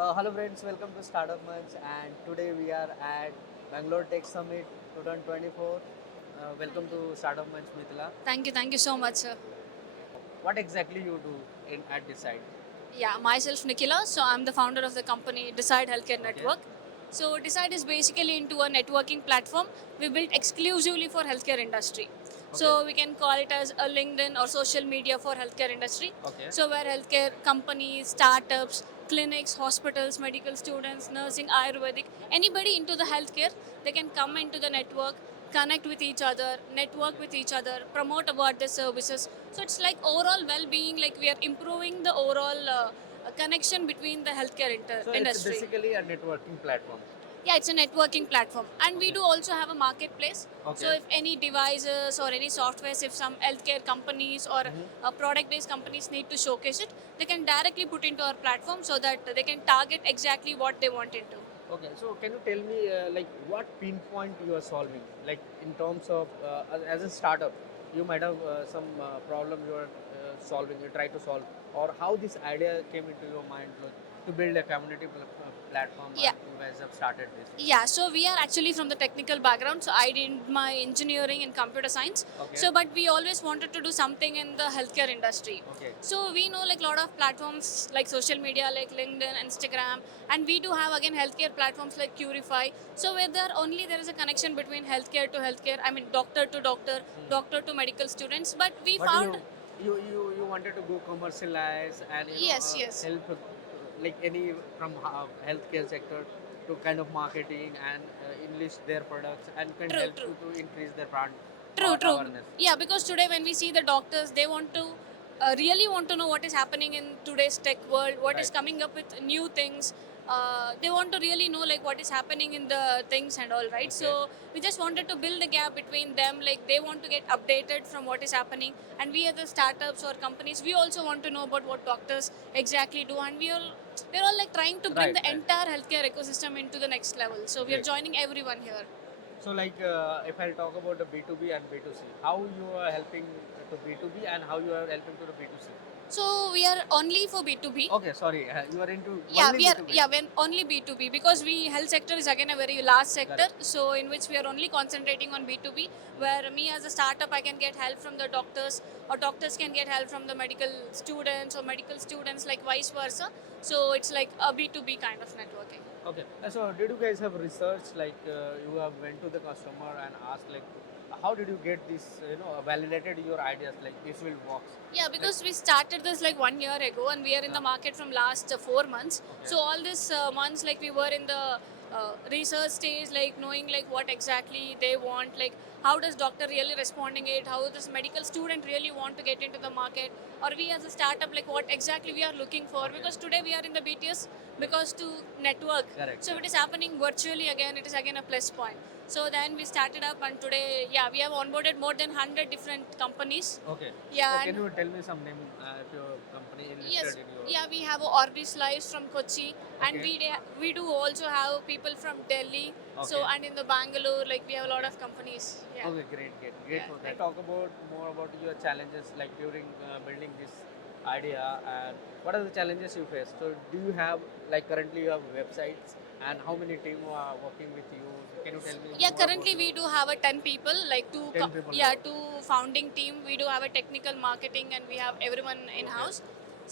Hello friends, welcome to Startup Munch, and today we are at Bangalore Tech Summit 2024. Welcome to Startup Munch, Mithila. Thank you so much, sir. What exactly you do at Decide? Yeah, myself Nikila. So I'm the founder of the company Decide Healthcare Okay. Network. So Decide is basically into a networking platform we built exclusively for healthcare industry. Okay. So we can call it as a LinkedIn or social media for healthcare industry. Okay. So where healthcare companies, startups, clinics, hospitals, medical students, nursing, Ayurvedic, anybody into the healthcare, they can come into the network, connect with each other, network with each other, promote about their services. So it's like overall well-being, like we are improving the overall connection between the healthcare So it's industry. basically a networking platform. Yeah, it's a networking platform, and we Okay. do also have a marketplace. So Okay. if any devices or any softwares, if some healthcare companies or product-based companies need to showcase it, they can directly put into our platform so that they can target exactly what they want into. Okay, so can you tell me like what pinpoint you are solving? Like in terms of as a startup, you might have some problem you are solving, you try to solve, or how this idea came into your mind to build a community platform, Yeah. and you guys have started this. Yeah, so we are actually from the technical background. So I did my engineering in computer science. Okay. So, but we always wanted to do something in the healthcare industry. Okay. So we know like a lot of platforms like social media, like LinkedIn, Instagram, and we do have again healthcare platforms like Curify. So where there is a connection between healthcare to healthcare. I mean, doctor to doctor, doctor to medical students. But we But found you wanted to go commercialize and yes, yes, help like any from healthcare sector to kind of marketing and enlist their products and can true, help true. to increase their brand True, true. awareness. Yeah, because today when we see the doctors, they want to really want to know what is happening in today's tech world, what is Right. coming up with new things. They want to really know like what is happening in the things and all, right? Okay. So we just wanted to build a gap between them. Like they want to get updated from what is happening, and we as the startups or companies, we also want to know about what doctors exactly do, and we're all like trying to bring Right, the right. entire healthcare ecosystem into the next level. So we are Great. joining everyone here. So, like, if I'll talk about the B2B and B2C, how you are helping to B2B and how you are helping to the B2C? So we are only for B2B. Okay, sorry, you are into Yeah, only we are. B2B. Yeah, when only B2B because we health sector is again a very large sector. Correct. So in which we are only concentrating on B2B, where me as a startup I can get help from the doctors, or doctors can get help from the medical students, or medical students like vice versa. So it's like a B2B kind of networking. Okay. So, did you guys have research like you have went to the customer and asked like, how did you get this? Validated your ideas like this will work. Yeah, because we started this like 1 year ago, and we are in the market from last 4 months. Okay. So all these months, like we were in the research stage, like knowing like what exactly they want, like how does doctor really responding it, how does medical student really want to get into the market, or we as a startup like what exactly we are looking for. Because today we are in the BTS because to network. Correct. So if it is happening virtually again, it is again a plus point. So then we started up, and today, yeah, we have onboarded more than 100 different companies. Okay. Yeah, Can and you tell me some name of your company yes, listed in your? yeah, we have Orbis Lives from Kochi, and Okay. we do also have people from Delhi. So Okay. and in the Bangalore, like we have a lot of companies. Yeah. Okay, great Yeah, for that. thank Talk about more about your challenges like during building this idea and what are the challenges you face. So, do you have like currently you have websites and how many team are working with you? Can you tell me Yeah, more about currently we do have a 10 people, like 10 people? yeah, two founding team. We do have a technical marketing, and we have everyone in house.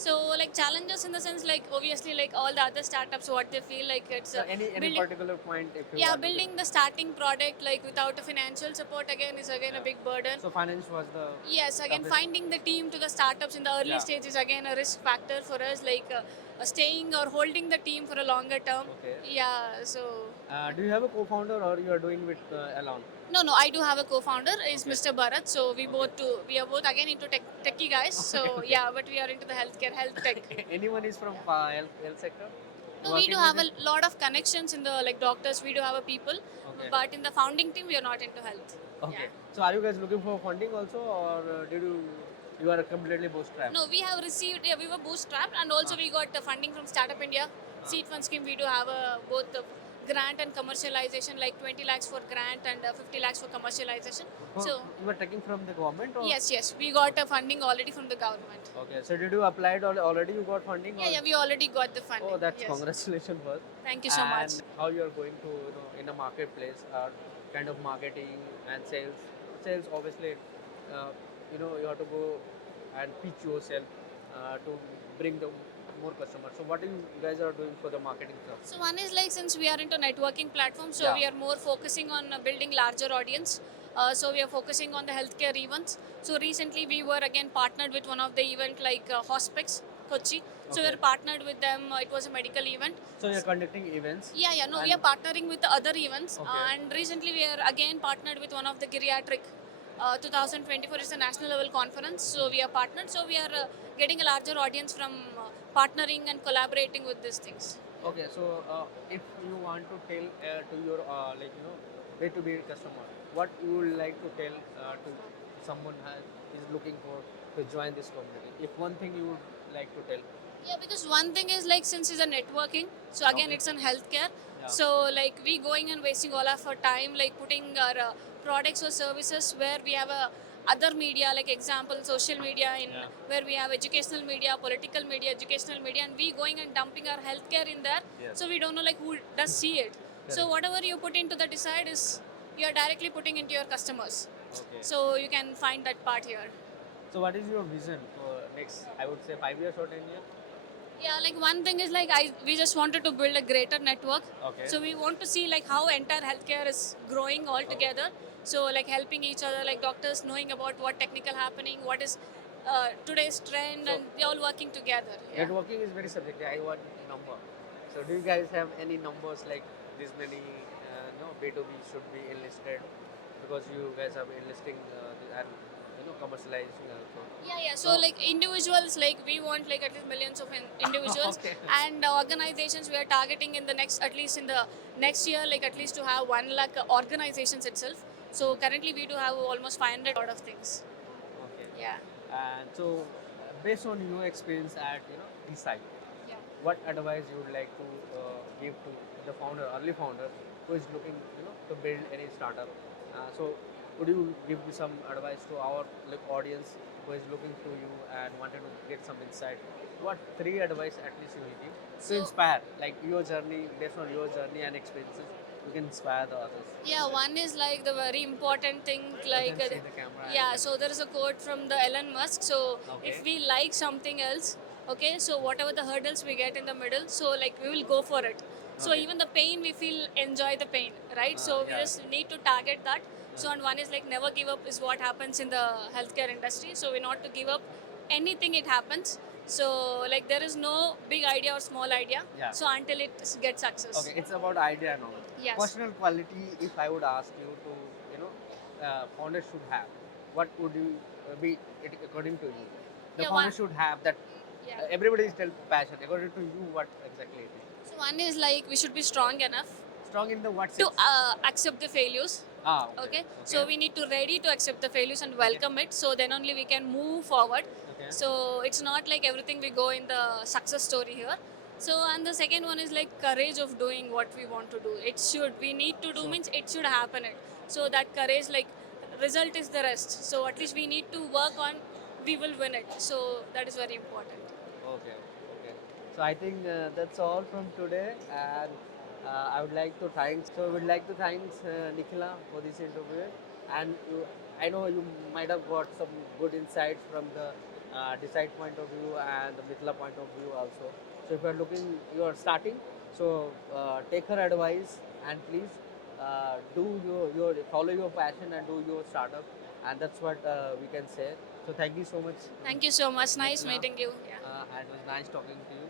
So like challenges in the sense, like obviously like all the other startups, what they feel like it's So, any building. particular point if you Yeah, want to building the starting product like without a financial support again is again a big burden. So, finance was the Yes, again, toughest. finding the team to the startups in the early Yeah. stage is again a risk factor for us, like staying or holding the team for a longer term. Okay. Yeah, so Do you have a co-founder or you are doing with alone? no, no, I do have a co-founder, is Okay. Mr. Bharat. So we are both again into techie guys. So Okay. yeah, but we are into the health tech. Anyone is from health sector? No, we do Working have with a it? lot of connections in the like doctors. We do have a people, Okay. but in the founding team, we are not into health. Okay. So are you guys looking for funding also, or did you are completely bootstrapped? No, we have received. Yeah, we were bootstrapped, and also we got funding from Startup India, seed fund scheme. We do have both grant and commercialization, like 20 lakhs for grant and 50 lakhs for commercialization. So you were taking from the government or? yes, we got a funding already from the government. Okay, so did you apply it already? You got funding? Yeah, we already got the funding. Oh, that's yes. congratulations first. Thank you so much. And how you are going to, in a marketplace, kind of marketing and sales. Sales, obviously, you have to go and pitch yourself to bring the more customers. So, what you guys are doing for the marketing stuff? So one is like, since we are into networking platforms, so Yeah. we are more focusing on building larger audience. So we are focusing on the healthcare events. So recently we were again partnered with one of the event like Hospex Kochi. So we Okay. are partnered with them. It was a medical event. So, you're conducting events. Yeah. No, we And- are partnering with the other events. Okay. And recently we are again partnered with one of the geriatric. 2024 is a national level conference. So we are partnered. So we are getting a larger audience from partnering and collaborating with these things. Okay, so if you want to tell to your B2B customer, what you would like to tell to someone is looking for to join this community? If one thing you would like to tell. Yeah, because one thing is like, since it's a networking, so again Okay. it's in healthcare. Yeah. So like we going and wasting all of our time like putting our products or services where we have a other media, like example social media, in Yeah. where we have educational media, political media, educational media, and we going and dumping our healthcare in there. Yes. So we don't know like who does see it. So Correct. whatever you put into the decide is you are directly putting into your customers. Okay. So you can find that part here. So what is your vision for next, I would say 5 years or 10 years? Yeah, like one thing is like we just wanted to build a greater network. Okay. So we want to see like how entire healthcare is growing all together. So like helping each other, like doctors knowing about what technical happening, what is today's trend, So- and they all working together. Yeah. Networking is very subjective. I want number. So do you guys have any numbers like this many B2B should be enlisted? Because you guys are enlisting and commercializing also. Yeah. So So- like individuals, like we want like at least millions of individuals, Okay. and organizations we are targeting in the next, at least in the next year, like at least to have 1 lakh organizations itself. So currently we do have almost 500 lot of things. Okay. Yeah. And so, based on your experience at Decide, Yeah. what advice you would like to give to the founder, early founder, who is looking to build any startup? So, would you give some advice to our audience who is looking to you and wanted to get some insight? What 3 advice at least you will give to So- inspire, like your journey, based on your journey and experiences, you can inspire the others. Yeah, one is like the very important thing, like You can see the camera. yeah. So there is a quote from the Elon Musk. So Okay. if we like something else, okay, so whatever the hurdles we get in the middle, so like we will go for it. So Okay. even the pain we feel, enjoy the pain, right? So we yeah. just need to target that. So and one is like never give up is what happens in the healthcare industry. So we not to give up anything it happens. So like there is no big idea or small idea. Yeah. So until it gets success. Okay, it's about idea now. Yes. Personal quality, if I would ask you to, founders should have, what would you be according to you? The Yeah, founder one- should have that. Yeah. Everybody is still passion. According to you, what exactly it is? So one is like we should be strong enough Strong in the what to sense? accept the failures. Okay. Okay. So we need to ready to accept the failures and welcome it. So then only we can move forward. Okay. So it's not like everything we go in the success story here. So and the second one is like courage of doing what we want to do. It should, we need to do Sure. means it should happen. It. So that courage, like result is the rest. So at least we need to work on, we will win it. So that is very important. Okay. Okay. So I think that's all from today, and I would like to thank. So would like to thank Nikhila for this interview, and I know you might have got some good insights from the Decide point of view and the Mithila point of view also. So if you are starting, so take her advice and please do your follow your passion and do your startup, and that's what we can say. So thank you so much. Thank you so much. Nice Yeah. meeting you. Yeah. And it was nice talking to you.